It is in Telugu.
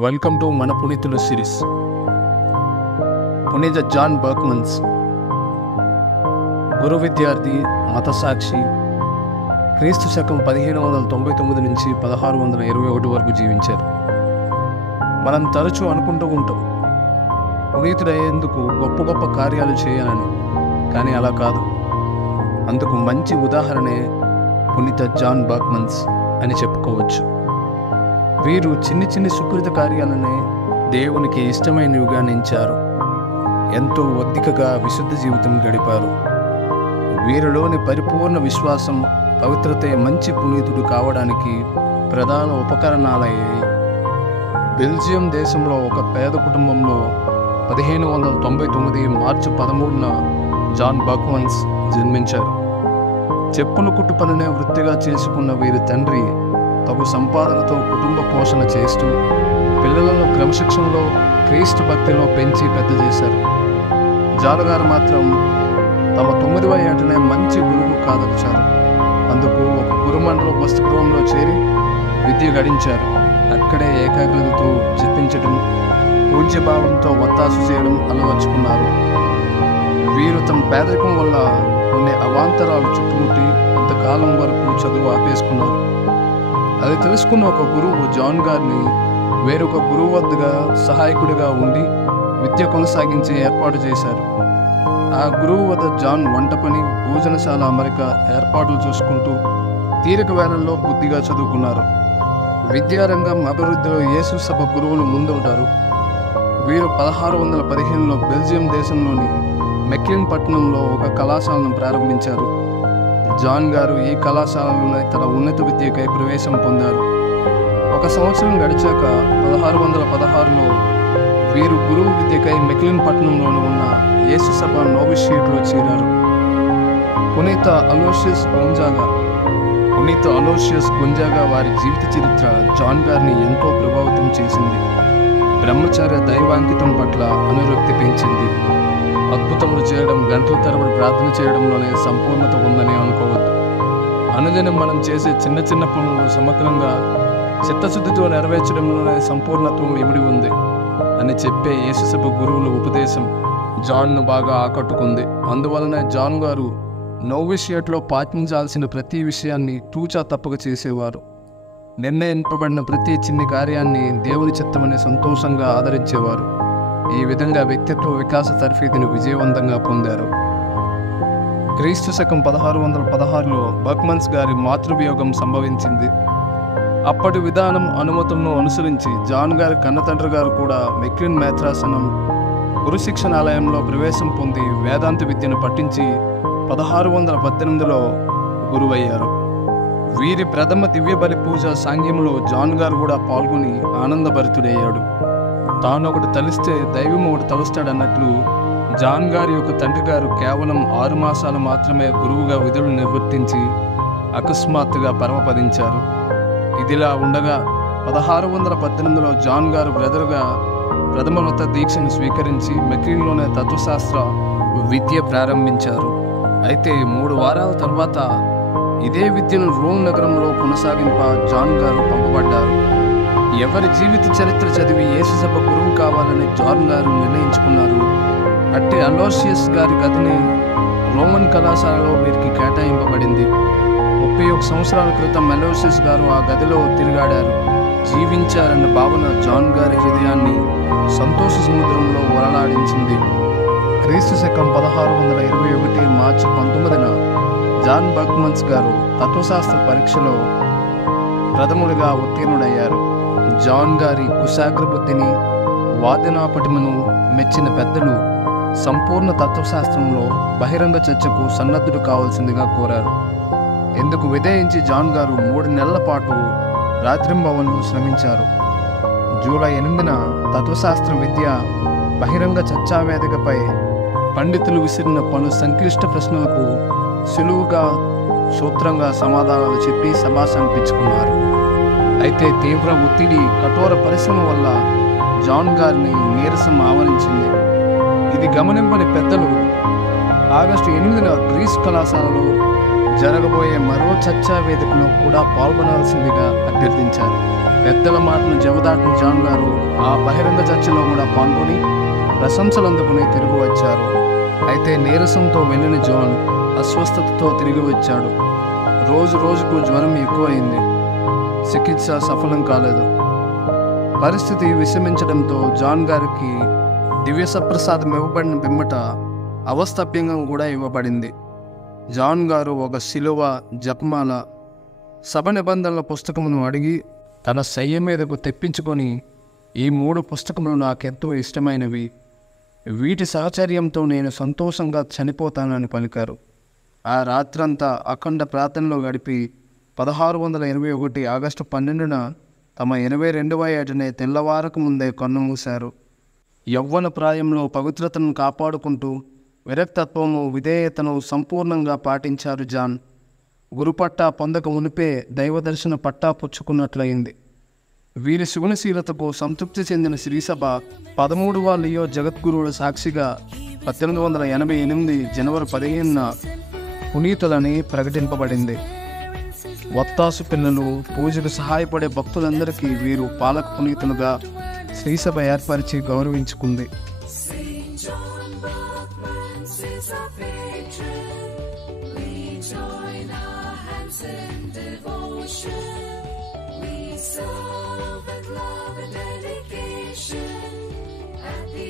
వెల్కమ్ టు మన పునీతుల సిరీస్. పునీత జాన్ బర్క్మన్స్ గురు విద్యార్థి, మతసాక్షి, క్రీస్తు శకం 1599 నుంచి 1621 వరకు జీవించారు. మనం తరచూ అనుకుంటూ ఉంటాం పునీతుడయ్యేందుకు గొప్ప గొప్ప కార్యాలు చేయాలని, కానీ అలా కాదు. అందుకు మంచి ఉదాహరణే పునీత జాన్ బర్క్మన్స్ అని చెప్పుకోవచ్చు. వీరు చిన్ని చిన్ని సుకృత కార్యాలనే దేవునికి ఇష్టమైనవిగా నించారు. ఎంతో ఒద్దికగా విశుద్ధ జీవితం గడిపారు. వీరిలోని పరిపూర్ణ విశ్వాసం, పవిత్రతే మంచి పునీతుడు కావడానికి ప్రధాన ఉపకరణాలయ్యాయి. బెల్జియం దేశంలో ఒక పేద కుటుంబంలో 1599 మార్చి 13న జాన్ బర్క్మన్స్ జన్మించారు. చెప్పుల కుట్టు పనినే వృత్తిగా చేసుకున్న వీరి తండ్రి తగు సంపాదనతో కుటుంబ పోషణ చేస్తూ పిల్లలను క్రమశిక్షణలో, క్రీస్తు భక్తిలో పెంచి పెద్ద చేశారు. జానగారు మాత్రం తమ 9వ ఏటనే మంచి గురువు కాదొచ్చారు. అందుకు ఒక గురుమండల వసతిగృహంలో చేరి విద్య గడించారు. అక్కడే ఏకాగ్రతతో జపించడం, పూజ్యభావంతో ఒత్తాసు చేయడం అలవర్చుకున్నారు. వీరు తమ పేదరికం వల్ల కొన్ని అవాంతరాలు చుట్టుముట్టి కొంతకాలం వరకు చదువు ఆపేసుకున్నారు. అది తెలుసుకున్న ఒక గురువు జాన్ గారిని వేరొక గురువు వద్దగా సహాయకుడిగా ఉండి విద్య కొనసాగించే ఏర్పాటు చేశారు. ఆ గురువు వద్ద జాన్ వంట పని, భోజనశాల అమరిక ఏర్పాట్లు చూసుకుంటూ తీరిక వేళల్లో బుద్ధిగా చదువుకున్నారు. విద్యారంగం అభివృద్ధిలో యేసు సభ గురువులు ముందుంటారు. వీరు 1615లో బెల్జియం దేశంలోని మెక్లిన్ పట్టణంలో ఒక కళాశాలను ప్రారంభించారు. జాన్ గారు ఈ కళాశాలలోనే తన ఉన్నత విద్యకై ప్రవేశం పొందారు. ఒక సంవత్సరం గడిచాక 1616లో వీరు గురువు విద్యకై మెక్లిన్ పట్టణంలోని ఉన్న యేసు సభ నోవిషియేట్లో చేరారు. పునీత అలోషియస్ గొంజాగా వారి జీవిత చరిత్ర జాన్ గారిని ఎంతో ప్రభావితం చేసింది. బ్రహ్మచార్య దైవాంకితం పట్ల అనురక్తి పెంచింది. అద్భుతములు చేయడం, గంటల తరబడి ప్రార్థన చేయడంలోనే సంపూర్ణత ఉందని అనుకోవద్దు. అనుదినం మనం చేసే చిన్న చిన్న పనులను సమగ్రంగా చిత్తశుద్ధితో నెరవేర్చడంలోనే సంపూర్ణత్వం ఇమిడి ఉంది అని చెప్పే యేసుసభ గురువుల ఉపదేశం జాన్ను బాగా ఆకట్టుకుంది. అందువలనే జాన్ గారు నోవిషియేట్లో పాటించాల్సిన ప్రతి విషయాన్ని తూచా తప్పక చేసేవారు. నిర్ణయింపబడిన ప్రతి చిన్ని కార్యాన్ని దేవుని చిత్తమని సంతోషంగా ఆదరించేవారు. ఈ విధంగా వ్యక్తిత్వ వికాస తర్ఫీదును విజయవంతంగా పొందారు. క్రీస్తు శకం 1616లో బర్క్మన్స్ గారి మాతృవియోగం సంభవించింది. అప్పటి విధానం, అనుమతులను అనుసరించి జాన్ గారి కన్నతండ్రి గారు కూడా మెక్లిన్ మేత్రాసనం గురు శిక్షణాలయంలో ప్రవేశం పొంది వేదాంత విద్యను పఠించి 1618లో గురువయ్యారు. వీరి ప్రథమ దివ్య బలి పూజ సాంగ్యంలో జాన్ గారు కూడా పాల్గొని ఆనందభరితుడయ్యాడు. తాను ఒకటి తలిస్తే దైవం ఒకటి తలుస్తాడన్నట్లు జాన్ గారి యొక్క తండ్రి గారు కేవలం 6 మాసాలు మాత్రమే గురువుగా విధులు నిర్వర్తించి అకస్మాత్తుగా పరమపదించారు. ఇదిలా ఉండగా 1618లో జాన్ గారు బ్రదర్గా ప్రథమ వ్రత దీక్షను స్వీకరించి మెక్లిన్లోనే తత్వశాస్త్ర విద్య ప్రారంభించారు. అయితే 3 వారాల తర్వాత ఇదే విద్యను రోమ్ నగరంలో కొనసాగింప జాన్ గారు పంపబడ్డారు. ఎవరి జీవిత చరిత్ర చదివి యేసు సభ గురువు కావాలని జాన్ గారు నిర్ణయించుకున్నారు. అట్టి అలోషియస్ గారి గదిని రోమన్ కళాశాలలో వీరికి కేటాయింపబడింది. 31 సంవత్సరాల క్రితం అలోషియస్ గారు ఆ గదిలో తిరిగాడారు, జీవించారన్న భావన జాన్ గారి హృదయాన్ని సంతోష సముద్రంలో వరలాడించింది. క్రీస్తు శకం 1621 మార్చి 19న జాన్ బర్క్మన్స్ గారు తత్వశాస్త్ర పరీక్షలో ప్రథముడిగా ఉత్తీర్ణుడయ్యారు. జాన్ గారి కుశాగ్ర బుద్ధిని, వాదనాపటిమను మెచ్చిన పెద్దలు సంపూర్ణ తత్వశాస్త్రంలో బహిరంగ చర్చకు సన్నద్ధుడు కావాల్సిందిగా కోరారు. ఇందుకు విధేయించి జాన్ గారు 3 నెలల పాటు రాత్రింబవళ్ళు శ్రమించారు. జూలై 8న తత్వశాస్త్ర విద్య బహిరంగ చర్చా వేదికపై పండితులు విసిరిన పలు సంక్లిష్ట ప్రశ్నలకు సులువుగా, సూత్రంగా సమాధానాలు చెప్పి శభాష్ అనిపించుకున్నారు. అయితే తీవ్ర ఒత్తిడి, కఠోర పరిశ్రమ వల్ల జాన్ గారిని నీరసం ఆవరించింది. ఇది గమనింపని పెద్దలు ఆగస్టు 8న గ్రీస్ కళాశాలలో జరగబోయే మరో చర్చా వేదికలో కూడా పాల్గొనాల్సిందిగా అభ్యర్థించారు. పెద్దల మాటను జవదాటిన జాన్ గారు ఆ బహిరంగ చర్చలో కూడా పాల్గొని ప్రశంసలు అందుకుని తిరిగి వచ్చారు. అయితే నీరసంతో వెళ్ళిన జాన్ అస్వస్థతతో తిరిగి వచ్చాడు. రోజు రోజుకు జ్వరం ఎక్కువైంది. చికిత్స సఫలం కాలేదు. పరిస్థితి విషమించడంతో జాన్ గారికి దివ్య సప్రసాదం ఇవ్వబడిన పిమ్మట అవస్థప్యంగా కూడా ఇవ్వబడింది. జాన్ గారు ఒక శిలువ, జపమాల, సభ నిబంధనల పుస్తకమును అడిగి తన శయ్య మీదకు తెప్పించుకొని, ఈ 3 పుస్తకములు నాకెంతో ఇష్టమైనవి, వీటి సహచర్యంతో నేను సంతోషంగా చనిపోతానని పలికారు. ఆ రాత్రంతా అఖండ ప్రార్థనలో గడిపి 1621 ఆగస్టు 12న తమ 82వ ఏటనే తెల్లవారకు ముందే కన్నుమూశారు. యవ్వన ప్రాయంలో పవిత్రతను కాపాడుకుంటూ విరక్తత్వము, విధేయతను సంపూర్ణంగా పాటించారు జాన్. గురుపట్టా పొందక మునిపే దైవదర్శన పట్టా పుచ్చుకున్నట్లయింది. వీరి సుగుణశీలతకు సంతృప్తి చెందిన శ్రీసభ 13వ లియో జగద్గురువుల సాక్షిగా 1888 జనవరి 15న పునీతులని ప్రకటింపబడింది. వత్తాసు పిల్లలు, పూజకు సహాయపడే భక్తులందరికీ వీరు పాలక పునీతులుగా శ్రీసభ ఏర్పరిచి గౌరవించుకుంది. Love and dedication at the